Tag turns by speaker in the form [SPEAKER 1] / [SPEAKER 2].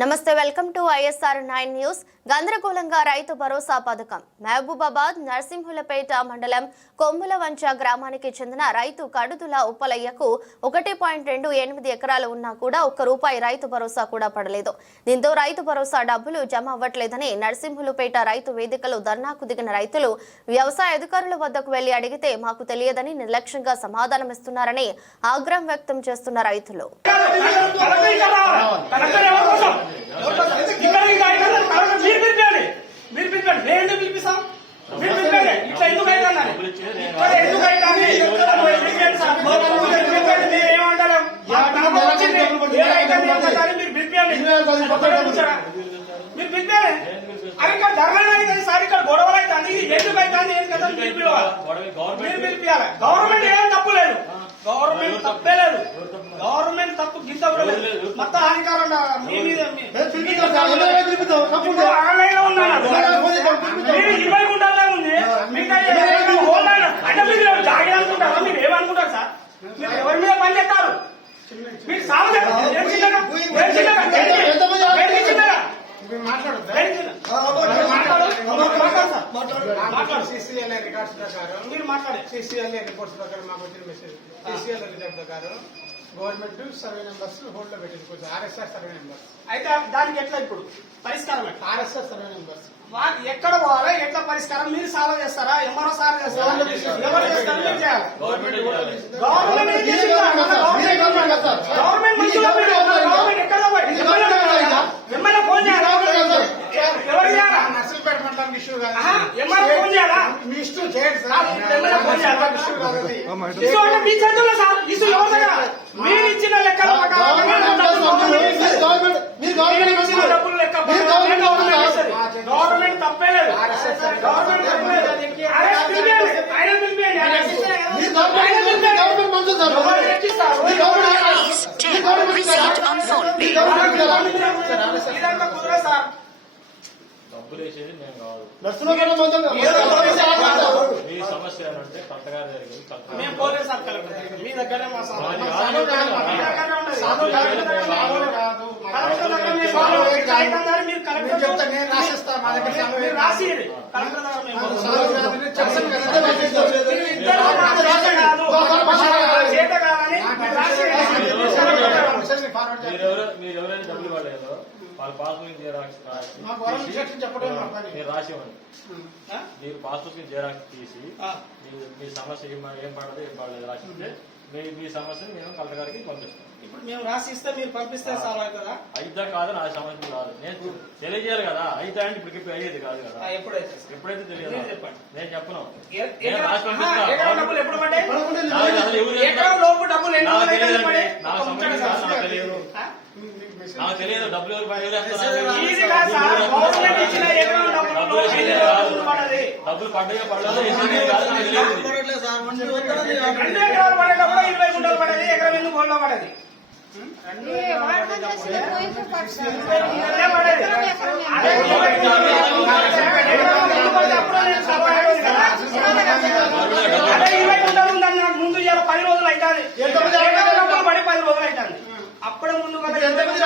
[SPEAKER 1] నమస్తే welcome to ISR nine news. గందరగోళంగా రైతు భరోసా పథకం. మహబూబాబాద్ నర్సింహులపేట మండలం కొమ్ముల వంచ గ్రామానికి చెందిన రైతు కడుదుల ఉప్పలయ్యకు ఒకటి పాయింట్ రెండు ఎనిమిది ఎకరాలు ఉన్నా కూడా ఒక్క రూపాయి రైతు భరోసా కూడా పడలేదు. దీంతో రైతు భరోసా డబ్బులు జమ అవ్వట్లేదని నర్సింహులపేట రైతు వేదికలో ధర్నాకు దిగిన రైతులు వ్యవసాయ అధికారుల వద్దకు వెళ్ళి అడిగితే మాకు తెలియదని నిర్లక్ష్యంగా సమాధానమిస్తున్నారని ఆగ్రహం వ్యక్తం చేస్తున్న రైతులు
[SPEAKER 2] కలెక్టర్ ఇక్కడ రావాలి. కలెక్టర్ ఎవరి కోసం? ఇక్కడ ఈ కాగితాలు కలెక్టర్ మీరు పిలిపించండి. మీరు పిలిపించండి. నేను ఎందుకు పిలిపిస్తాం? మీరు పిలిపించండి. ఇట్లా ఎందుకు అవుతుందని? ఇక్కడ ఎందుకు అవుతుంది? అదో పిలిపించండి సార్. మీరు పిలిపించండి. మీరు ఏమంటారు? ఆ ప్రాబ్లం వచ్చింది. ఏదైతుంది ఏమవుతుంది మీరు పిలిపించండి. ఒక్కడే కూర్చోరా. మీరు ఇక్కడ సార్ ఇక్కడ గొడవలు ఎందుకు ఏం కదా మీరు గవర్నమెంట్ ఏం తప్పు లేదు గవర్నమెంట్ తప్పే లేదు గవర్నమెంట్ తప్పు గింత మొత్తం అధికారం మీ మీద ఆన్లైన్లో ఉన్నాను మీరు ఇరవై గుంటల్లో ఉంది మీకు అయ్యే ఓన్లైన్ అంటే మీరు జాగి అనుకుంటారా మీరు ఏమనుకుంటారు సార్ మీరు ఎవరి మీద పని చేస్తారు మీరు సాగు చేస్తారు. ఏం చిన్నగా? ఏం చిన్నగా? ఏంటి? ఏంటి చిన్నగా? ఏంటి చిన్నగా? మాట్లాడు. మాట్లాడు సార్. మాట్లాడు.
[SPEAKER 3] సిసిఎల్ఏ రికార్డ్స్ ప్రకారం
[SPEAKER 2] మీరు మాట్లాడే.
[SPEAKER 3] సిసిఎల్ఏ రిపోర్ట్స్ ప్రకారం మాకు వచ్చిన మెసేజ్. సిసిఎల్ఏ రికార్డ్ ప్రకారం గవర్నమెంట్ సర్వే నెంబర్స్ హోల్డ్లో పెట్టింది కొంచెం. RSR survey numbers.
[SPEAKER 2] అయితే దానికి ఎట్లా ఇప్పుడు? పరిష్కారం
[SPEAKER 3] ఆర్ఎస్ఆర్ సర్వే నెంబర్స్.
[SPEAKER 2] ఎక్కడ పోవాలి? ఎట్లా పరిష్కారం? మీరు సాల్వ్ చేస్తారా? ఎంఆర్ఓ సాల్వ్ చేస్తారా? ఎవరు చేస్తారు? మీరు చేయాలి. గవర్నమెంట్ గవర్నమెంట్ మంచిగా మీరు మన గవర్నమెంట్ ఎక్కడ పోయి? ఎమ్మెల్యే చేయాలా? ఎమ్మెల్యే ఫోన్ చేయాలా? ఎవరు చేయాలా?
[SPEAKER 3] నర్సల్పేట మండలం ఇష్యూ కాదు
[SPEAKER 2] ఎమ్మెల్యే ఫోన్ చేయాలా?
[SPEAKER 3] మీ ఇష్టం చేయండి సార్
[SPEAKER 2] ఎమ్మెల్యే ఫోన్ చేయాలా?
[SPEAKER 3] ఇష్యూ కాదు అది.
[SPEAKER 2] ఇసు అంటే మీ చేతుల్లో సార్ ఇసు ఎవరి దగ్గర మీరు ఇచ్చిన లెక్కల ప్రకారం గవర్నమెంట్ ఇచ్చిన డబ్బులు లెక్క ప్రకారం గవర్నమెంట్ ఇస్తుంది. గవర్నమెంట్ తప్పే లేదు గవర్నమెంట్ తప్పే లేదు అరే పిలిపియండి. ఆయన పిలిపియండి. ఆయన పిలిపియండి. ఆయన పిలిపియండి.
[SPEAKER 4] డబ్బులు వేసేది నేను కాదు. మీ సమస్య ఏంటంటే కరెక్ట్గా జరిగింది
[SPEAKER 2] మీ దగ్గరే మా సార్.
[SPEAKER 4] వాళ్ళ జిరాక్స్
[SPEAKER 3] చెప్పడం మా పని.
[SPEAKER 4] మీరు రాసి ఇవ్వండి
[SPEAKER 2] ఆ?
[SPEAKER 4] మీరు పాస్బుక్ జిరాక్స్ తీసి. మీ సమస్య ఏం పడదు ఏం పడలేదు రాసిస్తే మీ మీ సమస్యను మేము కలెక్టర్ గారికి పంపిస్తాం.
[SPEAKER 2] ఇప్పుడు మేము రాసి ఇస్తే మీరు పంపిస్తే సాల్వ్ అవుతుందా
[SPEAKER 4] అయిద్దా కాదు నా సమస్య కాదు. నేను తెలియజేయాలి కదా. అయిద్దా అంటే ఇప్పటికి అయ్యేది కాదు కదా.
[SPEAKER 2] ఎప్పుడైతే సార్?
[SPEAKER 4] ఎప్పుడైతే తెలియదు?
[SPEAKER 2] చెప్పండి.
[SPEAKER 4] నేను చెప్పను. రాసి
[SPEAKER 2] ఆహా,
[SPEAKER 4] పంపిస్తా.
[SPEAKER 2] ఎకరం డబ్బులు ఎప్పుడు పడ్డాయి
[SPEAKER 4] నాకు అసలు ఎవరు
[SPEAKER 2] ఎకరం లోపు డబ్బులు ఎన్ని
[SPEAKER 4] నాకు
[SPEAKER 2] రోజులు
[SPEAKER 4] తెలియదండి.
[SPEAKER 2] పడ్డాయి?
[SPEAKER 4] నాకు
[SPEAKER 2] ఒక్క ముచ్చట
[SPEAKER 4] సంబంధించి
[SPEAKER 2] సార్.
[SPEAKER 4] నాకు తెలియదు.
[SPEAKER 2] ఆ?
[SPEAKER 3] మీకు మెసేజ్
[SPEAKER 4] నాకు తెలియదు డబ్బులు ఎవరు ఎవరు వేస్తున్నారు?
[SPEAKER 2] ఈజీ కాదు సార్ గవర్నమెంట్ ఇచ్చిన ఎకరం డబ్బులు
[SPEAKER 4] డబ్బులు
[SPEAKER 2] లోపు ఎన్ని
[SPEAKER 4] వేసేది
[SPEAKER 2] రోజులు
[SPEAKER 4] కాదు.
[SPEAKER 2] పడ్డది
[SPEAKER 4] డబ్బులు పడ్డాయో పడలేదో వేసేది